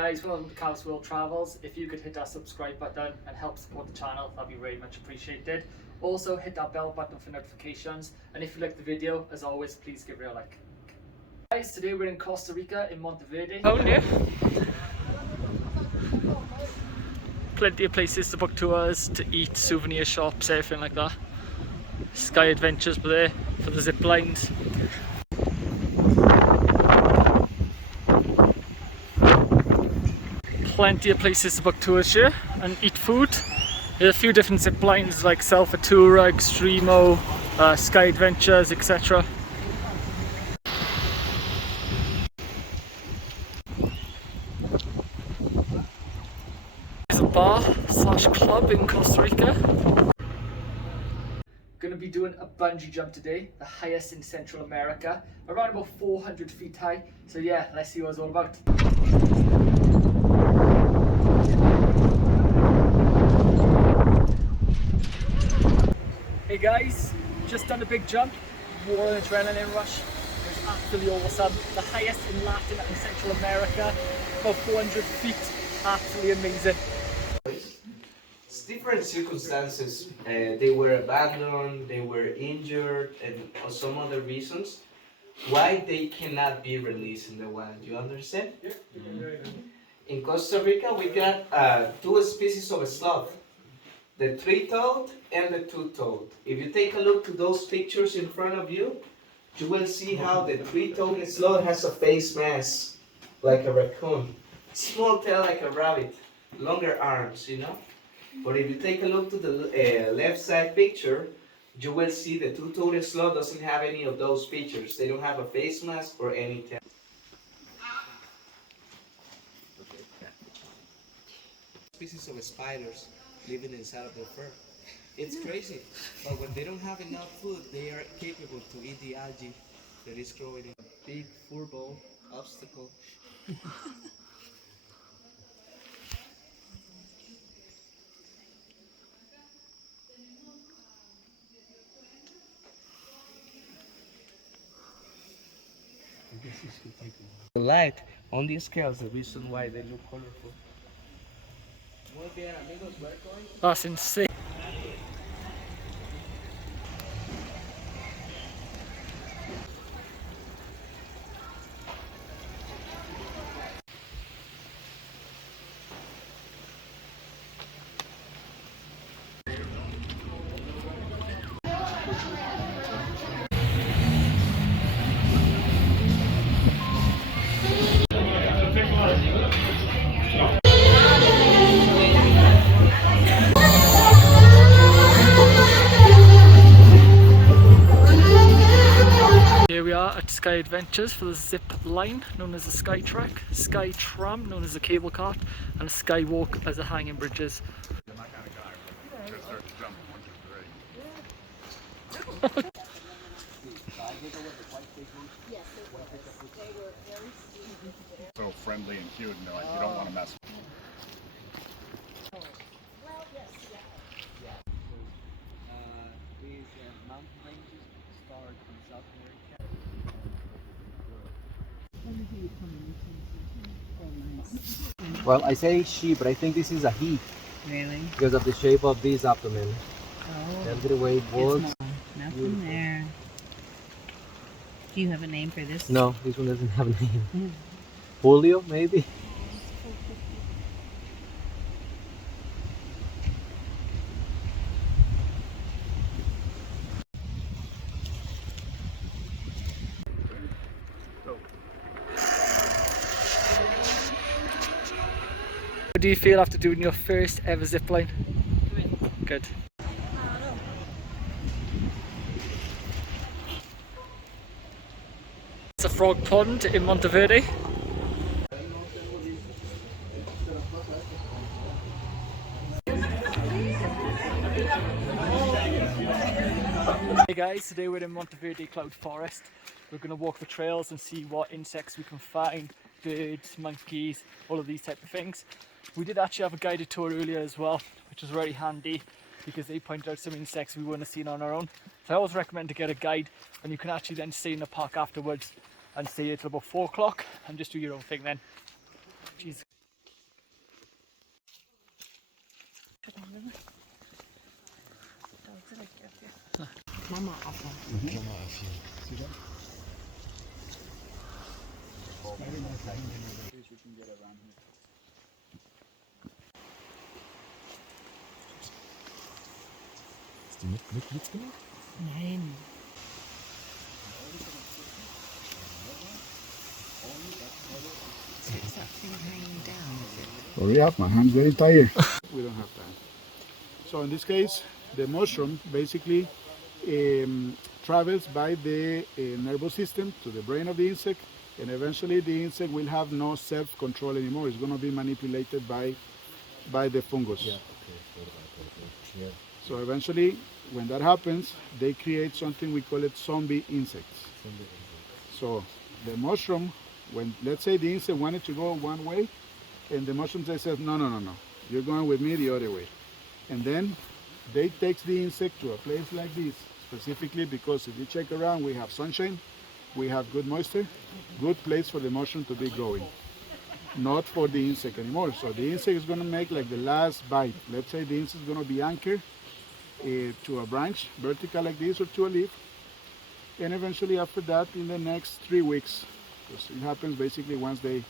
Guys, welcome to kavsworldtravels. If you could hit that subscribe button and help support the channel, that'd be very much appreciated. Also hit that bell button for notifications, and if you like the video, as always, please give it a like. Guys, today we're in Costa Rica in Monteverde. Oh yeah. Plenty of places to book tours, to eat, souvenir shops, everything like that. Sky Adventures were there for the zip lines. Plenty of places to book tours here and eat food. There's a few different zip lines like Selfatura, Extremo, Sky Adventures, etc. There's a bar slash club in Costa Rica. Going to be doing a bungee jump today, the highest in Central America, around about 400 feet high. So yeah, let's see what it's all about. Hey guys, just done a big jump, more an adrenaline rush. It was absolutely awesome. The highest in Latin and Central America, about 400 feet, absolutely amazing. It's different circumstances. They were abandoned, they were injured, and for some other reasons. Why they cannot be released in the wild, you understand? Yeah. In Costa Rica, we got two species of sloth. The three-toed and the two-toed. If you take a look to those pictures in front of you, you will see how the three-toed sloth has a face mask, like a raccoon. Small tail like a rabbit, longer arms, you know? But if you take a look to the left side picture, you will see the two-toed sloth doesn't have any of those features. They don't have a face mask or any tail. Species of spiders living inside of their fur. It's crazy, but when they don't have enough food, they are capable to eat the algae that is growing in a big furball obstacle. The light on these scales, the reason why they look colorful. That's insane. Here we are at Sky Adventures for the zip line, known as the Sky Track, Sky Tram, known as a cable cart, and Sky Walk as the hanging bridges. So friendly and cute, and they're like, you don't want to mess with them. These mountain ranges start in South America. Well, I say she, but I think this is a he. Really? Because of the shape of this abdomen. Oh. And the way it walks. Nothing there. Do you have a name for this? No, this one doesn't have a name. Julio, maybe? How do you feel after doing your first ever zip line? Good. It's a frog pond in Monteverde. Hey guys, today we're in Monteverde Cloud Forest. We're going to walk the trails and see what insects we can find, birds, monkeys, all of these type of things. We did actually have a guided tour earlier as well, which was very handy because they pointed out some insects we wouldn't have seen on our own. So I always recommend to get a guide, and you can actually then stay in the park afterwards and stay here till about 4 o'clock and just do your own thing then. Jeez. Mama Affe. Ist die mitgemacht? Nein. Is that thing hanging down, is it? Hurry up, my hand's getting tired. We don't have time. So in this case, the mushroom basically travels by the nervous system to the brain of the insect, and eventually the insect will have no self-control anymore. It's going to be manipulated by the fungus. Yeah. Okay. So eventually, when that happens, they create something we call it zombie insects. So the mushroom, when let's say the insect wanted to go one way, and the mushroom says, no, you're going with me the other way. And then they take the insect to a place like this, specifically because if you check around, we have sunshine, we have good moisture, good place for the mushroom to be growing. Not for the insect anymore. So the insect is going to make like the last bite. Let's say the insect is going to be anchored to a branch, vertical like this, or to a leaf. And eventually after that, in the next 3 weeks, because it happens basically once they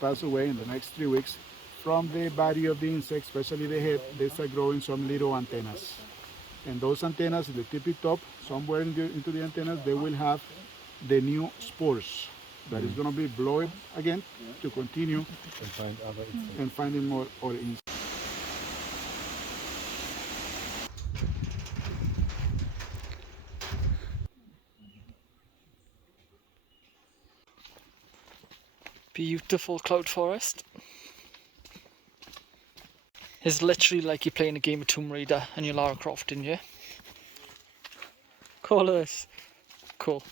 pass away, in the next 3 weeks, from the body of the insect, especially the head, they start growing some little antennas. And those antennas, at the tippy top, somewhere into the antennas, they will have the new spores that is going to be blown again to continue And find other insects. and finding more other insects. Beautiful cloud forest. It's literally like you're playing a game of Tomb Raider and you're Lara Croft, didn't you? Colours. Cool.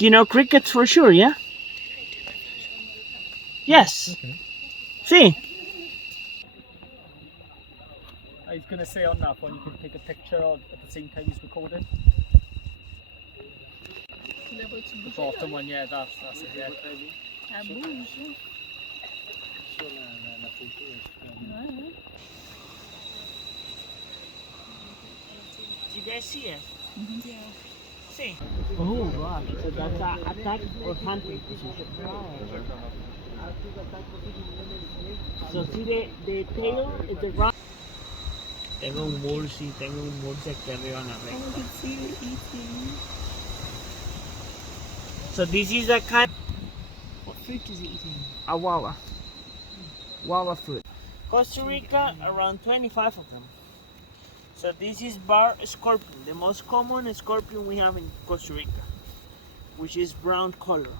You know crickets for sure, yeah? Yes. Okay. See? I was going to say on that one, you can take a picture at the same time he's recording. The bottom one, yeah, that's it, yeah. You guys see it? See? Oh gosh, so that's an attack or hunting position. So see the tail is the rock. Tengo un morsi, tengo un morsi aquí arriba en la recta. So this is a kind. What fruit is it eating? A guava. Guava fruit. Costa Rica, around 25 of them. So this is bar scorpion, the most common scorpion we have in Costa Rica, which is brown color.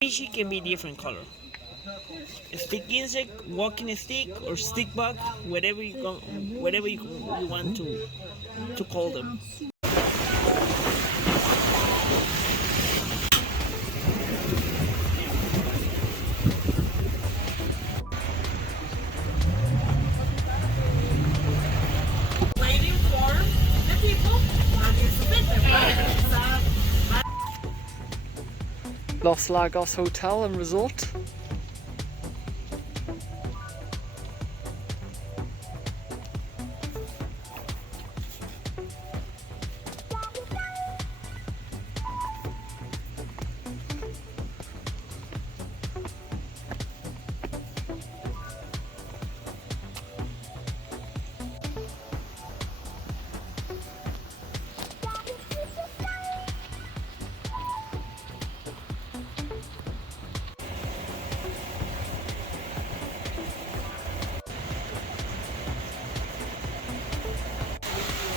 Species can be different color. A stick insect, walking stick, or stick bug, whatever you want to call them. Waiting for the people to submit their Los Lagos Hotel and Resort.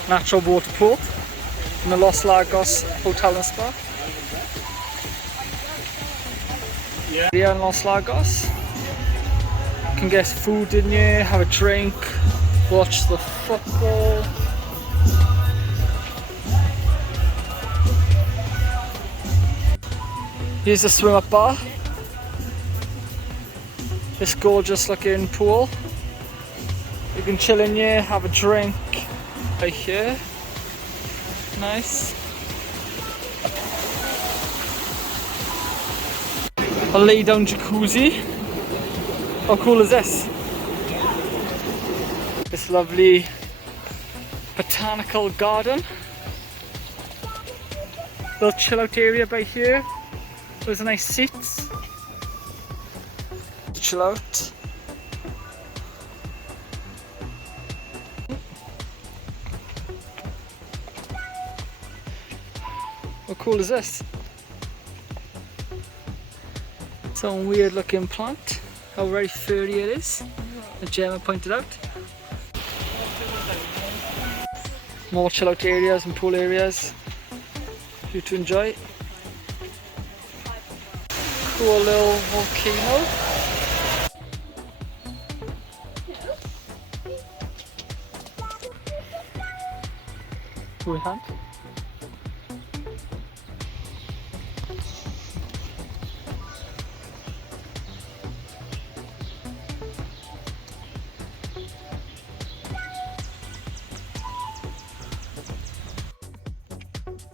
natural water pool in the Los Lagos Hotel and Spa. Here in Los Lagos, you can get food in here, have a drink, watch the football. Here's the swim up bar. This gorgeous looking pool. You can chill in here, have a drink right here. Nice. A lay down jacuzzi. How cool is this? This lovely botanical garden. Little chill out area by here. There's nice seats. Chill out. How cool is this? Some weird looking plant. How very furry it is. As Gemma pointed out. More chill out areas and pool areas for you to enjoy. Cool little volcano. We have.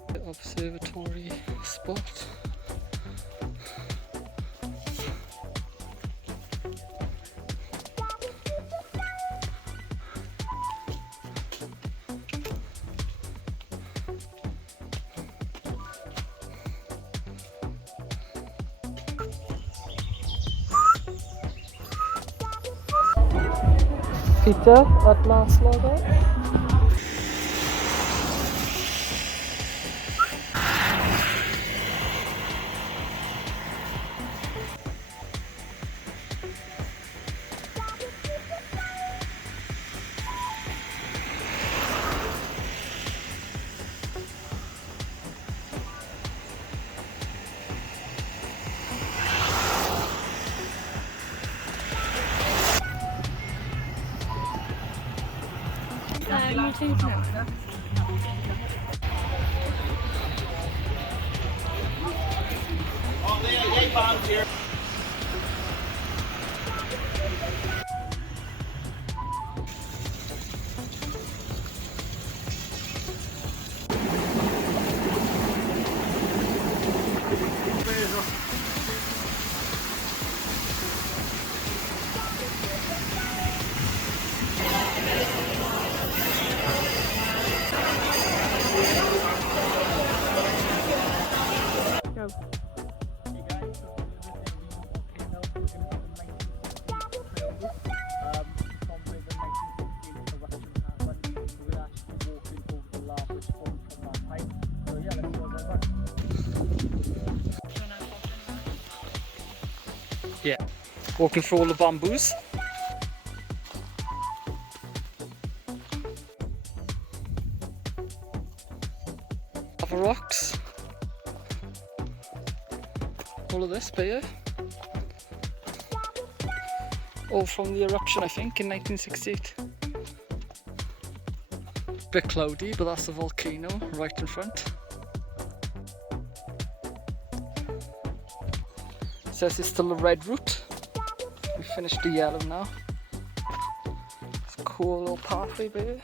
The observatory spot. Peter at last logo. Yeah, walking through all the bamboos. Lava rocks. All of this by here. All from the eruption, I think, in 1968. Bit cloudy, but that's the volcano right in front. Says it's still a red route. We finished the yellow now. It's a cool little pathway by here.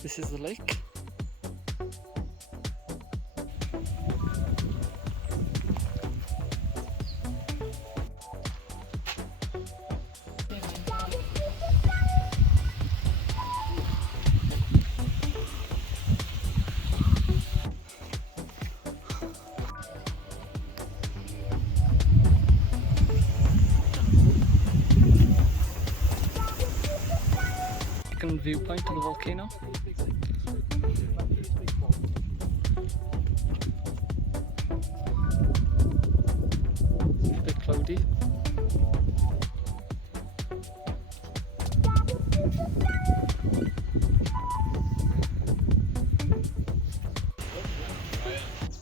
This is the lake. viewpoint of the volcano. A bit cloudy.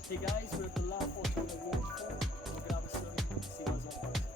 Hey guys, we're at the La Fortuna waterfall. We're gonna have a swim and see what's all about.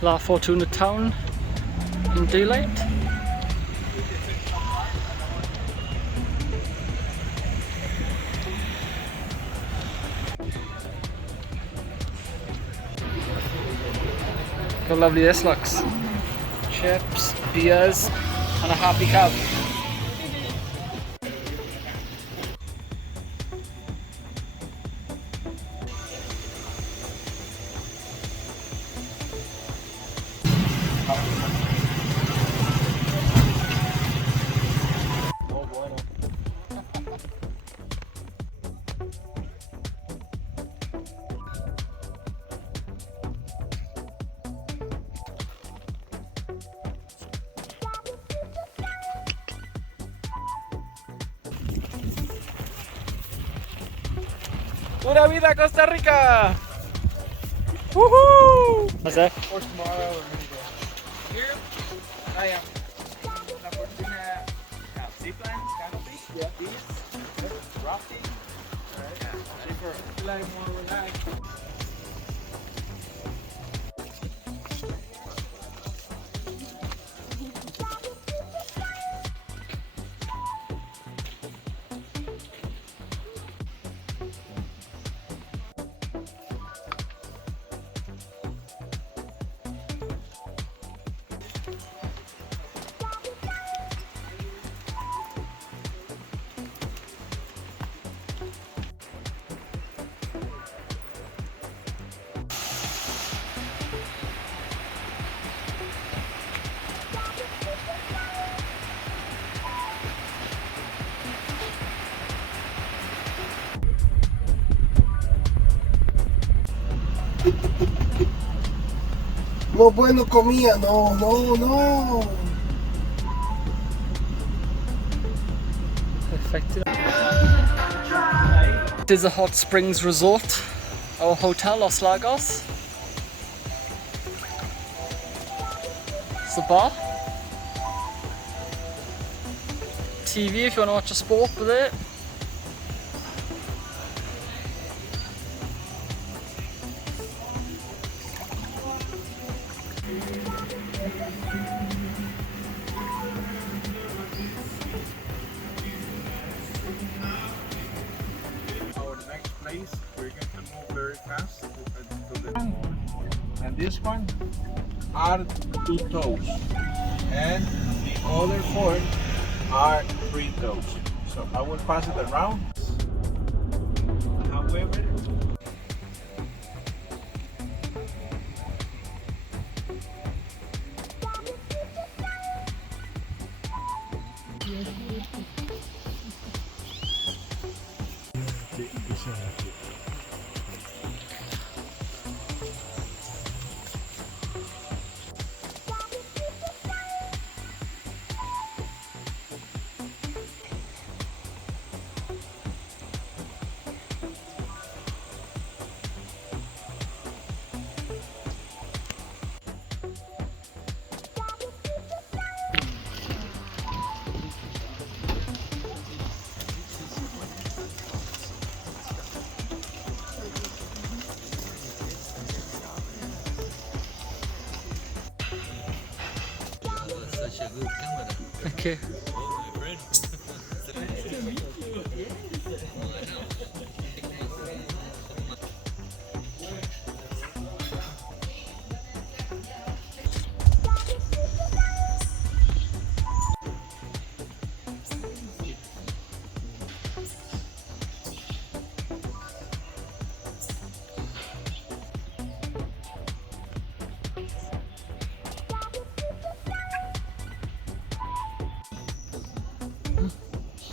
La Fortuna town in daylight. Look how lovely this looks. Chips, beers, and a happy cow. Pura vida, Costa Rica! Woohoo! How's that? For tomorrow, we're gonna go here. I am La Fortuna seaplane canopy. Yeah. These rafting. Alright. Yeah. Ready for like more relaxed. No, bueno, comía, no, no, no. Perfect. It is a hot springs resort. Our hotel, Los Lagos. It's the bar. TV if you want to watch a sport with it. Our next place, we're going to move very fast to the and this one are 2 toes, and the other 4 are 3 toes. So I will pass it around. However, such a good camera. Okay. Oh, my friend.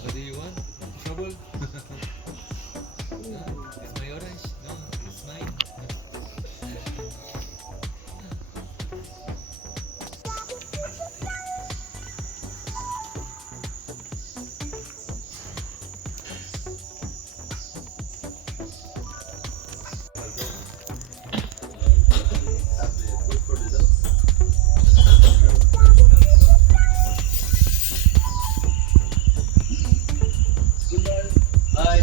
What do you want? Trouble? It's my orange? No, it's mine. Bye.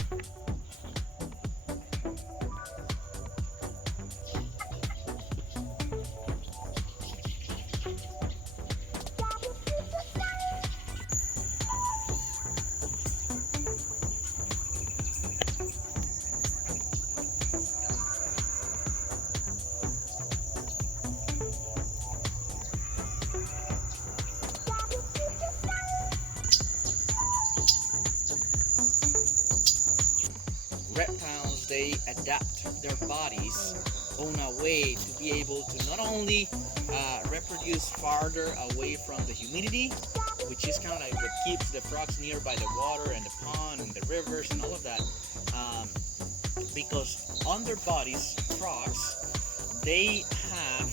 Reptiles, they adapt their bodies on a way to be able to not only reproduce farther away from the humidity, which is kind of like what keeps the frogs nearby the water and the pond and the rivers and all of that, because on their bodies, frogs, they have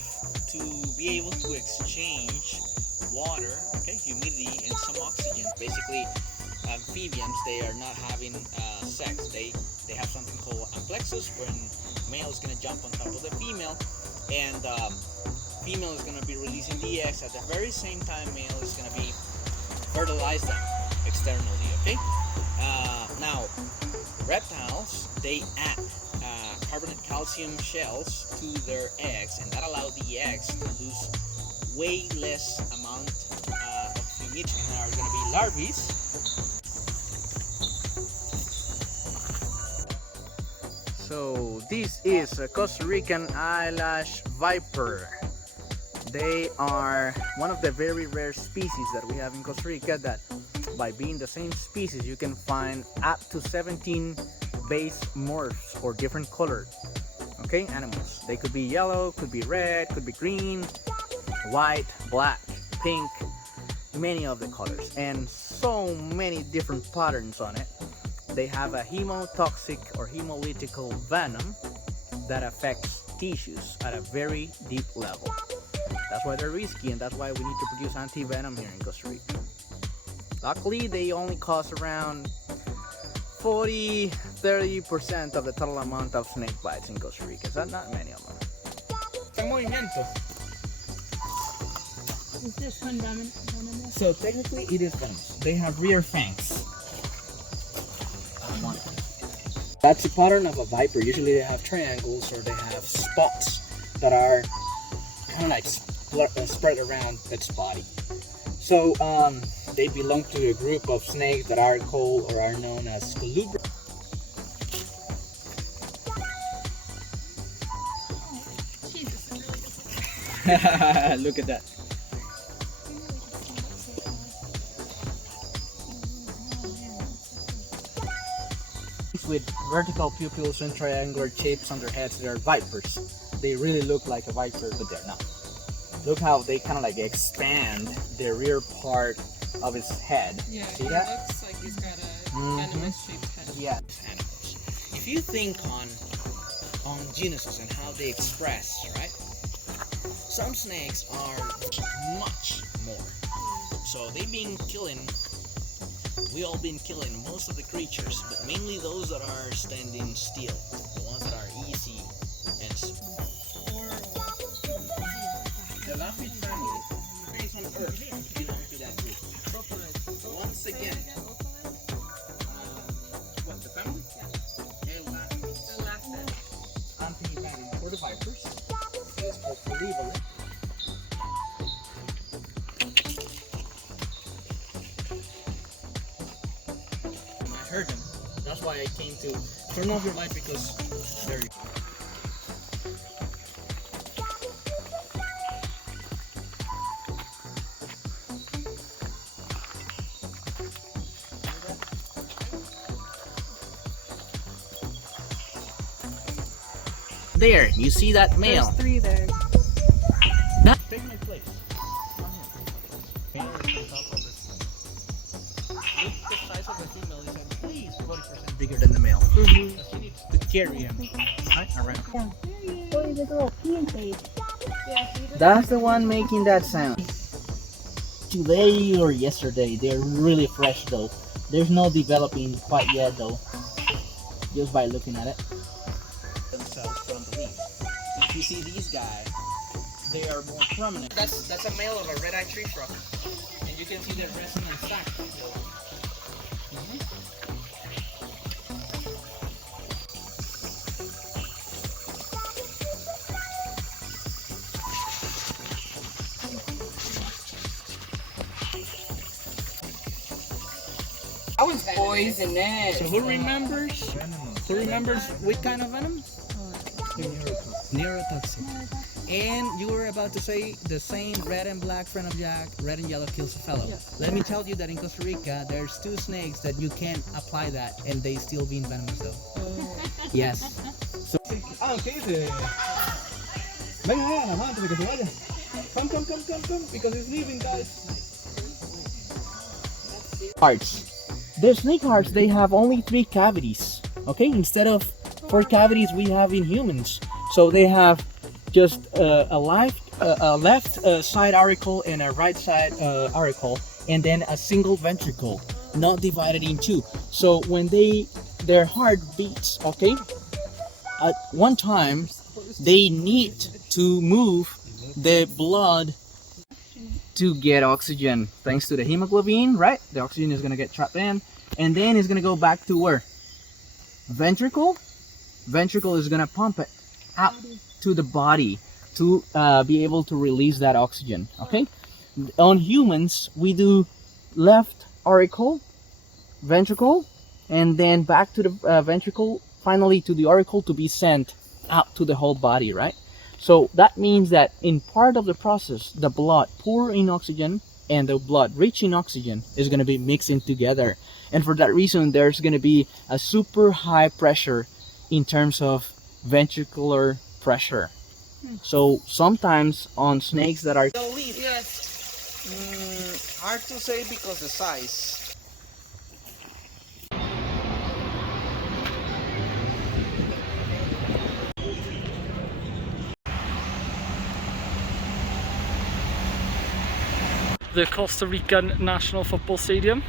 to be able to exchange water, okay, humidity and some oxygen. Basically, amphibians, they are not having sex. They have something called amplexus, when male is going to jump on top of the female, and female is going to be releasing the eggs at the very same time male is going to be fertilize them externally. Okay. Now, reptiles, they add carbonate calcium shells to their eggs, and that allows the eggs to lose way less amount of humidity, and are going to be larvae. So this is a Costa Rican eyelash viper. They are one of the very rare species that we have in Costa Rica, that by being the same species you can find up to 17 base morphs, or different colored, okay, animals. They could be yellow, could be red, could be green, white, black, pink, many of the colors, and so many different patterns on it. They have a hemotoxic or hemolytical venom that affects tissues at a very deep level. That's why they're risky, and that's why we need to produce anti-venom here in Costa Rica. Luckily, they only cause around 40-30% of the total amount of snake bites in Costa Rica. So not many of them. Is this one venomous? So technically it is venomous. They have rear fangs. That's a pattern of a viper. Usually they have triangles, or they have spots that are kind of like spread around its body. So they belong to a group of snakes that are called, or are known as colubra. Look at that. With vertical pupils and triangular shapes on their heads, they are vipers. They really look like a viper, but they're not. Look how they kind of like expand the rear part of his head. Yeah, see he that? looks like he's got a venomous shaped head. Yeah, animals. If you think on genuses and how they express, right? Some snakes are much more. So they've been killing. We all been killing most of the creatures, but mainly those that are standing still, the ones that are easy and the Laphid family, based on Earth, belong to that group. Once again, what, the family? Anti-venom for the vipers. It's called Polyvalent. heard them. That's why I came to turn off your light, because there you go. There, you see that male? There's 3 there. Take my place. Look, the size of the female is at least 40% bigger than the male. So she needs to carry him around. That's the one making that sound. Today or yesterday, they're really fresh though. There's no developing quite yet though, just by looking at it. Themselves from the leaves. If you see these guys, they are more prominent. That's a male of a red-eyed tree frog, and you can see their resonant sac. I was poisonous. So who remembers? Who remembers what kind of venom? Neurotoxic. And you were about to say the same red and black friend of Jack, red and yellow kills a fellow. Yes. Let me tell you that in Costa Rica, there's 2 snakes that you can apply that and they still being venomous though. Yes. So, ¿Qué dice? Vengan, antes de que se vaya. Come, because it's leaving, guys. hearts. The snake hearts, they have only 3 cavities, okay? Instead of 4 cavities we have in humans. So they have just a left side auricle and a right side auricle, and then a single ventricle, not divided in 2. So when their heart beats, okay, at one time they need to move the blood to get oxygen. Thanks to the hemoglobin, right? The oxygen is gonna get trapped in, and then it's gonna go back to where? Ventricle. Ventricle is gonna pump it out to the body to be able to release that oxygen, okay? On humans, we do left auricle, ventricle, and then back to the ventricle, finally to the auricle to be sent out to the whole body, right? So that means that in part of the process, the blood poor in oxygen and the blood rich in oxygen is going to be mixing together. And for that reason, there's going to be a super high pressure in terms of ventricular pressure. So sometimes on snakes that are... Yes. Hard to say because the size. The Costa Rican National Football Stadium.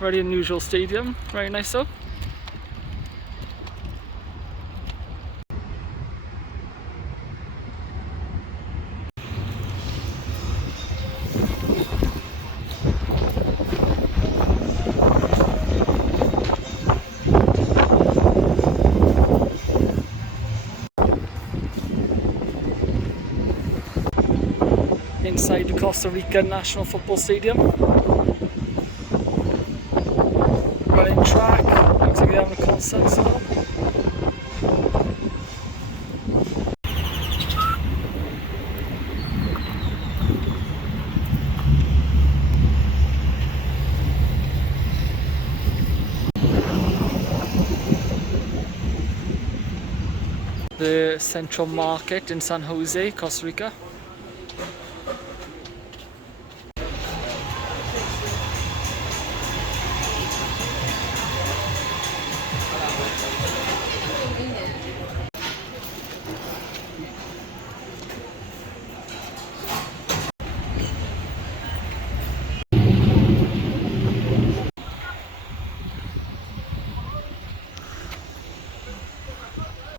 Very unusual stadium, very nice though. Inside the Costa Rica National Football Stadium. Running track, looks like they're having a concert still. The Central Market in San Jose, Costa Rica.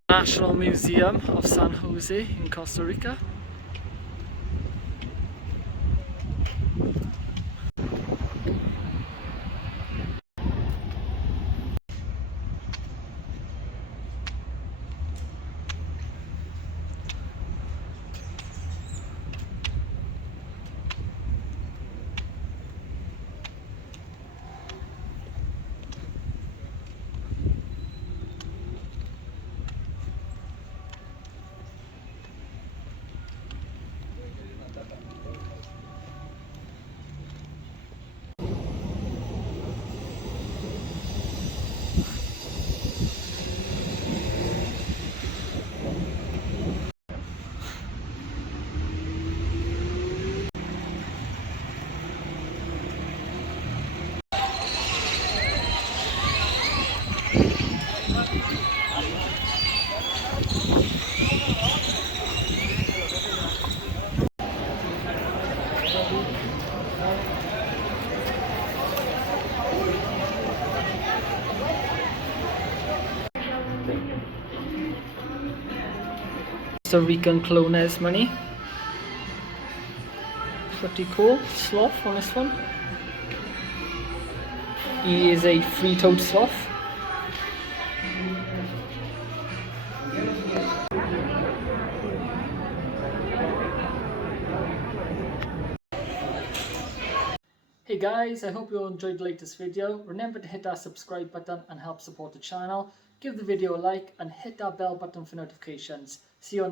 National Museum of San Jose in Costa Rica. Costa Rican clones money. Pretty cool. Sloth on this one. He is a free-toed sloth. Hey guys, I hope you all enjoyed the latest video. Remember to hit that subscribe button and help support the channel. Give the video a like and hit that bell button for notifications. See you on the next